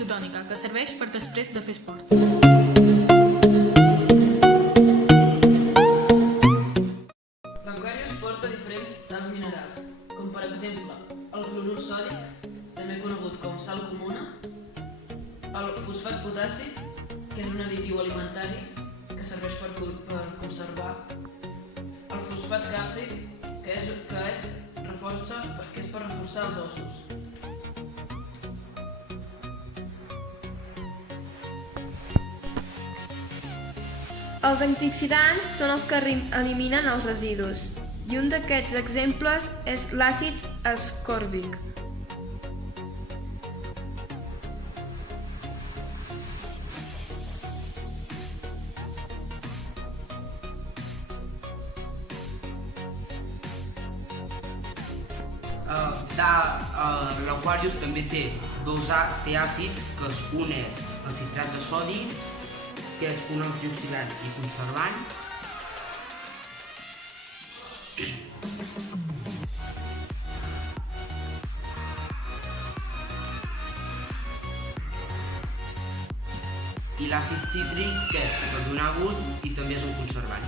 isotònica, que serveix per després de fer esport. L'Aquarius porta diferents sals minerals, com per exemple el clorur sòdic, també conegut com sal comuna, el fosfat potàssic, que és un additiu alimentari que serveix per conservar, el fosfat càlcic, que és per reforçar els ossos. Els antioxidants són els que eliminen els residus, i un d'aquests exemples és l'àcid ascòrbic. L'Aquarius també té té àcids, que un és el citrat de sodi, que és un antioxidant i conservant, i l'àcid cítric, que és per donar gust i també és un conservant.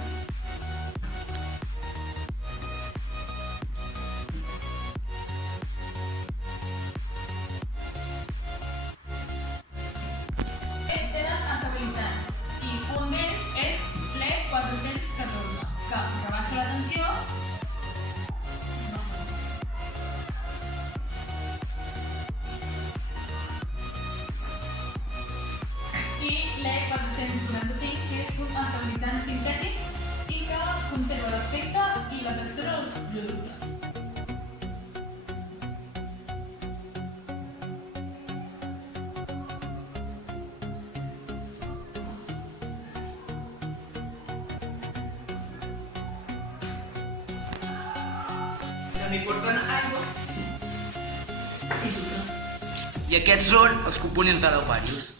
Tenen estabilitzants i un d'ells és l'E414, que rebaixa la tensió i l'E445, que és un estabilitzant sintètic i que conserva l'aspecte i la textura dels productes. També porten aigua i sucre. I aquests són els components de l'Aquarius.